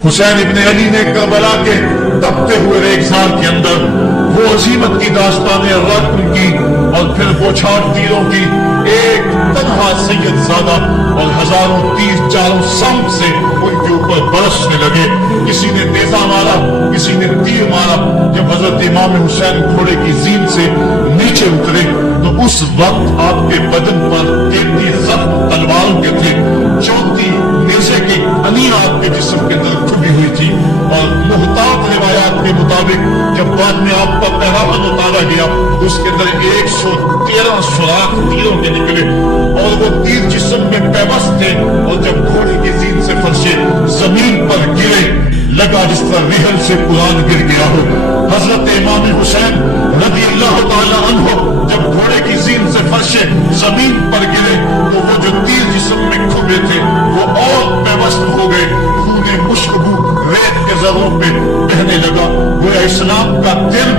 حسین ابن علی نے کربلا کے تپتے ہوئے ریگزار کے اندر وہ عظیمت کی داستان رقم کی اور پھر بوچھاڑ تیروں کی ایک تنہا سید زادہ اور ہزاروں تیر چاروں سمت سے ان کے اوپر برسنے لگے. کسی نے نیزہ مارا, کسی نے تیر مارا. جب حضرت امام حسین گھوڑے کی زین سے نیچے اترے تو اس وقت آپ کے بدن پر 33 زخم تلواروں کے تھے, 34 نیزے کی انیاں آپ کے جسم کے اندر چھپی ہوئی تھی. اور محتاط روایات کے مطابق جب بعد میں آپ کا پیراہن اتارا گیا اس کے اندر 113 سوراخ تیروں کے نکلے اور وہ تیر جسم میں پیوست تھے. اور جب گھوڑے کی زین سے فرشے زمین پر گرے لگا جس طرح ریحل سے قرآن گر گیا ہو. حضرت امام حسین رضی اللہ تعالی عنہ جب گھوڑے کی زین سے فرشے زمین پر گرے تو وہ جو تیر جسم میں کھبے تھے وہ اور پیوست ہو گئے. خونے مشکبو ریت کے ذروں پہ بہنے لگا. گویا اسلام کا دل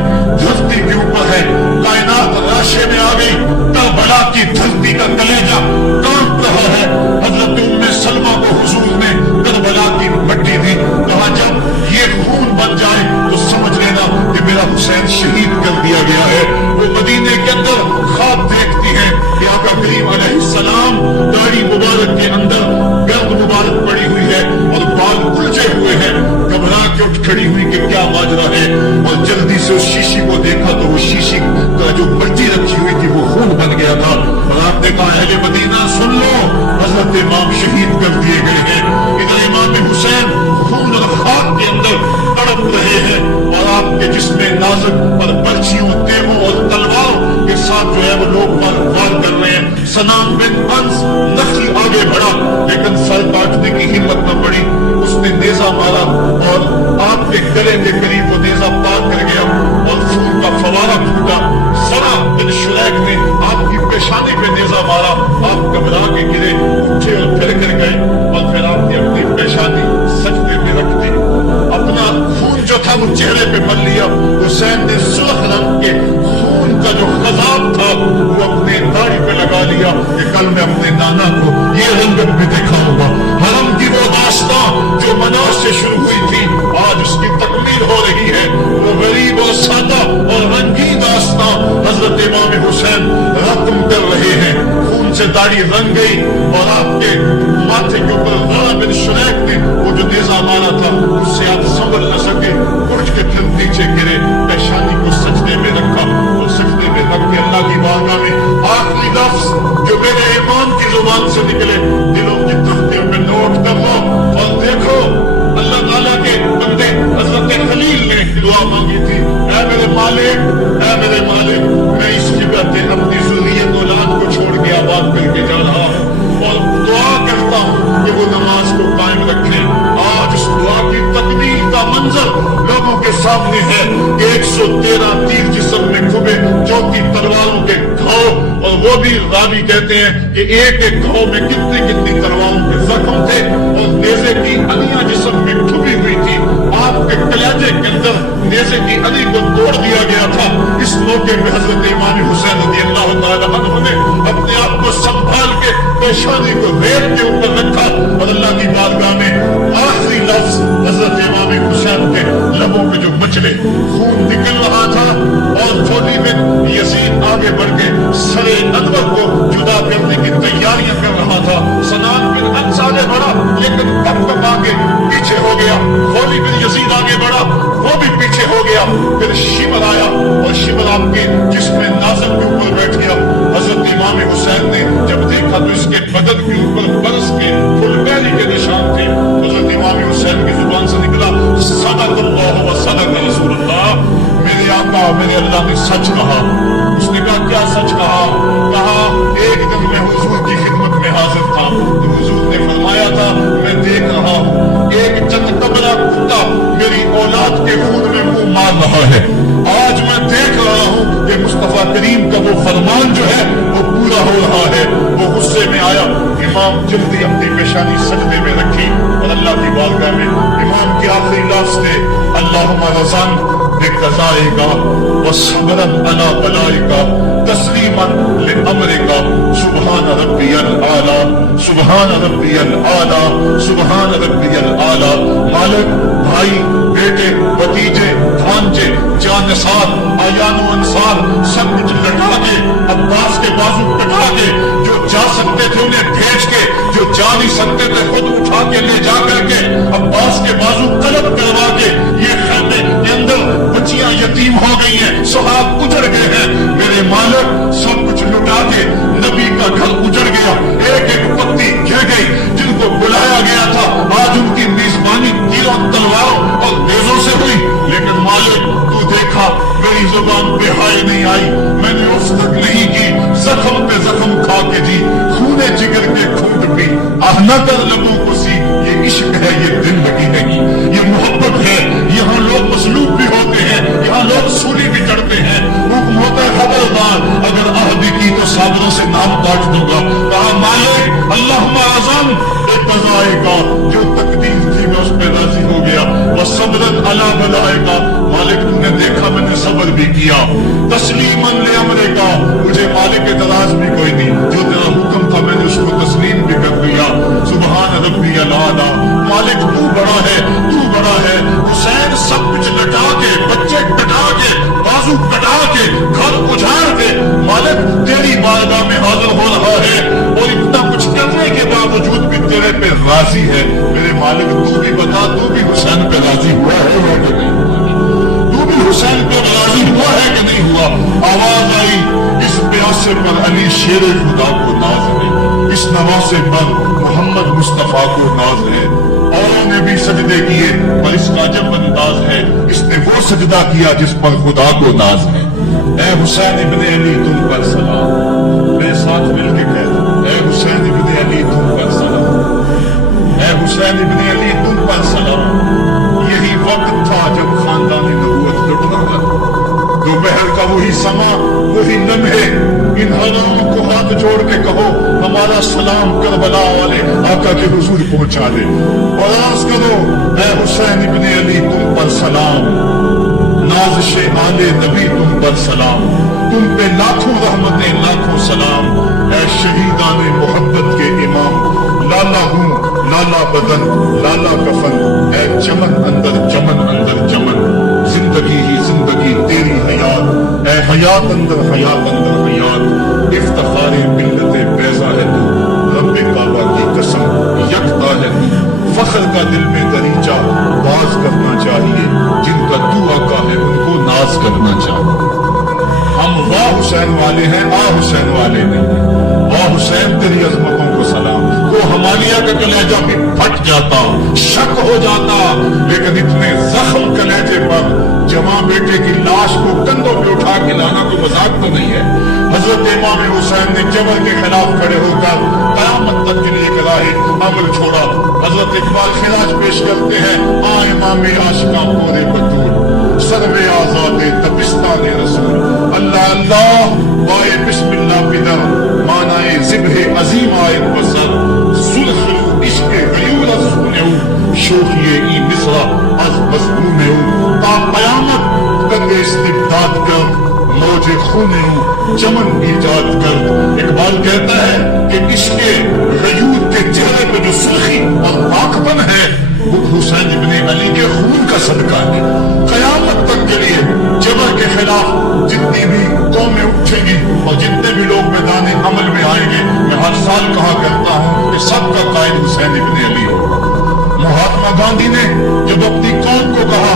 دھرتی کے اوپر ہے, کائنات راشے میں آ گئی. کربلا کی دھرتی کا کلیجہ کانپ رہا ہے. حضرت ام سلمہ کو حضور نے کربلا کی مٹی دی, کہا جب یہ خون بن جائے تو سمجھ لینا کہ میرا حسین شہید کر دیا گیا ہے. وہ مدینے کے اندر خواب دیکھتی ہے کہ آقا کریم علیہ السلام داڑھی مبارک کے اندر گرد مبارک پڑی ہوئی ہے اور بال الجھے ہوئے ہیں. گھبرا کے اٹھ کھڑی ہوئی کہ کیا ماجرا ہے, اور جلدی سے اس شیشی کو دیکھا تو وہ شیشی کا جو بلٹی رکھی ہوئی تھی وہ خون بن گیا تھا. اور آپ نے کہا اہل مدینہ سن لو, حضرت امام شہید کر دیے گئے ہیں. ادھر امام حسین خون اور خاک کے اندر تڑپ رہے ہیں اور آپ کے جسم نازک اور برچھیوں تیغوں اور تلواروں کے ساتھ جو ہے وہ لوگ وار کر رہے ہیں. سنان بن انس نخی آگے بڑھا لیکن سر کاٹنے کی ہمت نہ پڑی. اس نے نیزہ مارا اور آپ کے گلے کے قریب وہ نیزہ پار کر گیا اور خون کا فوارہ پھوٹا. سرا بن شریک نے آپ کی پیشانی پہ نیزہ مارا. آپ گھبرا کے گرے, اٹھے اور پھر گر گئے اور پھر آپ نے اپنی پیشانی سجدے میں رکھ دی. اپنا خون جو تھا وہ چہرے پہ مل لیا. حسین نے سرخ رنگ کے خون کا جو خضاب تھا وہ اپنے داڑھی پہ لگا لیا کہ کل میں اپنے نانا کو یہ رنگت بھی دکھاؤں گا. حرم کی وہ داستان جو مناس سے شروع ہوئی تھی آج اس کی تکمیل ہو رہی ہے. وہ غریب اور سادہ اور رنگین داستان حضرت امام حسین رقم کر رہے ہیں. خون سے داڑھی رنگ گئی اور آپ کے ماتھے کے اوپر غرا بن شریک نے وہ جو نیزہ مارا تھا اس سے آپ سنبھل نہ سکے, اٹھ کے پھر نیچے گرے, پیشانی کو سجدے میں رکھا اور سجدے میں رکھ کے اللہ کی بارگاہ میں آخری لفظ جو میرے امام کی زبان سے نکلے دلوں کی تختیوں پہ نوٹ کر لو اور دیکھو. اللہ تعالیٰ کے بندے حضرت خلیل نے دعا مانگی تھی, اے میرے مالک, اے میرے مالک, میں اس جگہ پہ اپنی ذریت اولاد کو چھوڑ کے آباد کر کے جا رہا ہوں اور دعا کرتا ہوں کہ وہ نماز کو قائم رکھیں. آج اس دعا کی تکمیل کا منظر لوگوں کے سامنے ہے. 113 تیر جسم میں کھبے, 34 تلواروں کے گھاؤ, اور وہ بھی راوی کہتے ہیں کہ ایک ایک گھاؤ میں کتنی تلواروں کے زخم تھے اور نیزے کی انیاں جسم میں کھبی ہوئی تھی. آپ کے کلیجے کے اندر نیزے کی انی کو توڑ دیا گیا تھا. اس موقع میں حضرت امام حسین رضی اللہ تعالی عنہ نے اپنے آپ کو سنبھال کے پیشانی کو ریت کے اوپر رکھا اور اللہ کی بارگاہ میں آخری لفظ حضرت امام حسین کے لبوں پہ جو مچلے, خون نکل رہا تھا اور تھوڑی میں یزید آگے بڑھ کے سر انور کو جدا کرنے کی تیاریاں کر رہا تھا. سنان بن انس آگے بڑھا لیکن کب آگے پیچھے ہو گیا. خولی بن یزید آگے بڑھا, وہ بھی پیچھے ہو گیا. پھر شمر آیا اور شمر آپ کے جسم نازک کے اوپر بیٹھ گیا. حضرت امام حسین نے جب دیکھا تو اس کے بدن کے اوپر برس کے فلبیری کے نشان تھے. حضرت امام حسین کی زبان سے نکلا صدق اللہ و صدق رسول اللہ, میرے آقا میرے اللہ نے سچ کہا. اس نے کہا کیا سچ کہا؟ کہا ایک دن میں حضور کی خدمت میں حاضر تھا تو حضور نے فرمایا تھا میں دیکھ رہا ہوں ایک چتکبرا کتا میری اولاد کے خون میں منہ مار رہا ہے. آج میں دیکھ رہا ہوں کہ مصطفیٰ کریم کا وہ فرمان جو ہے وہ پورا ہو رہا ہے. وہ غصے میں آیا. امام جلدی اپنی پیشانی سجدے میں رکھی اور اللہ کی بارگاہ میں امام کے آخری لفظ تھے اللہم رضان بقضائک وصبرا علی بلائک تسلیما لامرک سبحان ربی الاعلی سبحان ربی الاعلی سبحان ربی الاعلی۔ مالک بھائی بیٹے بھتیجے بھانجے جانثار آیان و انصار سب کچھ لٹا کے عباس کے بازو کٹا کے جو جا سکتے تھے انہیں بھیج کے جو جا نہیں سکتے تھے خود اٹھا کے لے جا کر کے عباس کے بازو قلب کروا کے یہ خیمے کے اندر بچیاں یتیم ہو گئی ہیں، سہاگ اجڑ گئے ہیں۔ میرے مالک سب کچھ لٹا کے نبی کا گھر اجڑ گیا، ایک ایک پتی گر گئی، جن کو بلایا گیا تھا آج ان کی میزبانی تیروں تلواروں اور نیزوں سے ہوئی، لیکن مالک تو دیکھا میری زبان بے حائی نہیں آئی، میں نے اس تک نہیں کی، زخم پہ زخم کھا کے جی، خونے جگر کے کھوٹ پی، آہ نہ کر لبوں کو سی، یہ عشق ہے یہ دل لگی نہیں، یہ محبت ہے۔ یہاں لوگ مصلوب بھی ہوتے ہیں، یہاں لوگ سولی بھی چڑھتے ہیں، حکم ہوتا ہے خبردار اگر عہد کی تو صابروں سے نام کاٹ دوں گا۔ کہا مالک اللہم اعظم قضائے کا جو تقدیر تھی میں اس پہ راضی ہو گیا، وصبرت علی بلائے کا مالک تم نے دیکھا میں نے صبر بھی کیا، تسلیما لامرے کا مجھے مالک اعتراض بھی کوئی نہیں، جو تیرا حکم تھا میں نے اس کو تسلیم بھی کر دیا۔ سبحان ربی الاعلی مالک تو بڑا ہے تو بڑا ہے۔ حسین سب کچھ لٹا کے بچے کٹا کے بازو کٹا کے گھر اجاڑ کے مالک تیری بارگاہ میں حاضر ہو رہا ہے اور اتنا کچھ کرنے کے باوجود بھی تیرے پہ راضی ہے۔ میرے مالک تو بھی بتا تو بھی حسین پہ راضی ہوا ہے یا کہ نہیں ہوا؟ تو بھی حسین پہ راضی ہوا ہے کہ نہیں ہوا؟ آواز آئی اس پیاسے پر علی شیر خدا کو ناز ہے، اس نواسے پر محمد مصطفیٰ کو ناز ہے۔ اور نے بھی سجدے کیے پر اس کا عجب انداز ہے، اس نے وہ سجدہ کیا جس پر خدا کو ناز ہے۔ اے حسین ابن علی تم پر سلام، میرے ساتھ مل کے کہہ دو اے حسین ابن علی تم پر سلام، اے حسین ابن علی تم پر سلام۔ یہی وقت تھا جب خاندان نبوت لٹ رہا تھا، دوپہر کا وہی سما وہی لمحے، ان حراموں کو ہاتھ جوڑ کے کہو ہمارا سلام کربلا والے آقا کے حضور پہنچا دے، اور عرض کرو اے حسین ابن علی تم پر سلام، نازش آل نبی تم پر سلام، تم پہ لاکھوں رحمتیں لاکھوں سلام۔ اے شہیدان محبت کے امام، لالا ہوں لالا بدن لالا کفن، اے چمن اندر چمن، زندگی ہی زندگی تیری حیات، اے حیات اندر حیات، افتخار ملت بیضا ہے تو، رب کعبہ کی قسم یکتا ہے تو، فخر کا دل میں دریچہ باز کرنا چاہیے، جن کا تو آقا ہے ان کو ناز کرنا چاہیے۔ ہم واہ حسین والے ہیں آ حسین والے نہیں، واہ حسین تیری عظمتوں کو سلام۔ وہ ہمالیہ کا کلیجہ بھی پھٹ جاتا، شک ہو جاتا، لیکن اتنے زخم کلیجے پر جماں بیٹے کی لاش کو کندھوں پہ اٹھا کے لانا کوئی مذاق تو نہیں ہے۔ حضرت امام حسین نے جبر کے خلاف کھڑے ہو کر قیامت تک کے لیے راہ عمل چھوڑا۔ حضرت اقبال خراج پیش کرتے ہیں آ امام عاشقاں پورے بطور، سروے آزاد تبستان رسول، اللہ اللہ وائے بسم اللہ بدر، مانائے ذبح عظیم آیت بسر، سلخلو عشق غیور از سونہو، شوخی ای مصرہ از مظلومہو، تا قیامت کنگے استبداد کر، موج خونہو چمن ایجاد کر۔ اقبال کہتا ہے کہ عشق غیور کے چہرے پہ جو سرخی اور پاکپن ہے وہ حسین ابن علی کے خون کا صدقہ ہے۔ قیامت تک کے لیے جبر کے خلاف جتنی بھی قومیں اٹھیں گی اور جتنے بھی لوگ میدان عمل میں آئیں گے، میں ہر سال کہا کرتا ہوں کہ سب کا قائد حسین ابن علی ہوگا۔ مہاتما گاندھی نے جب اپنی قوم کو کہا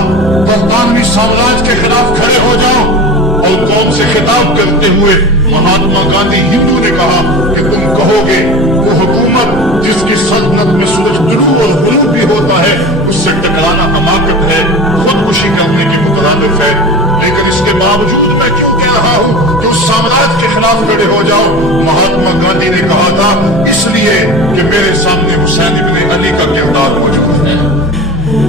برطانوی سامراج کے خلاف کھڑے ہو جاؤ، اور قوم سے خطاب کرتے ہوئے مہاتما گاندھی ہندو نے کہا کہ تم کہو گے وہ حکومت جس کی سلطنت میں سورج طلوع اور غروب بھی ہوتا ہے اس سے ٹکرانا حماقت ہے، خودکشی کرنے کے مترادف ہے، لیکن اس کے باوجود میں کیوں کہہ رہا ہوں کہ اس سامراج کے خلاف کھڑے ہو جاؤ؟ مہاتما گاندھی نے کہا تھا اس لیے کہ میرے سامنے حسین ابن علی کا کردار موجود ہے۔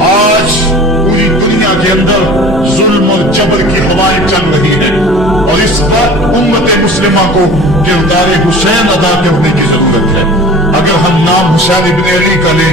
آج پوری دنیا کے اندر ظلم اور جبر کی ہوائیں چل رہی ہیں، اور اس وقت امت مسلمہ کو کردار حسین ادا کرنے کی ضرورت ہے۔ اگر ہم نام حسین ابن علی کا لیں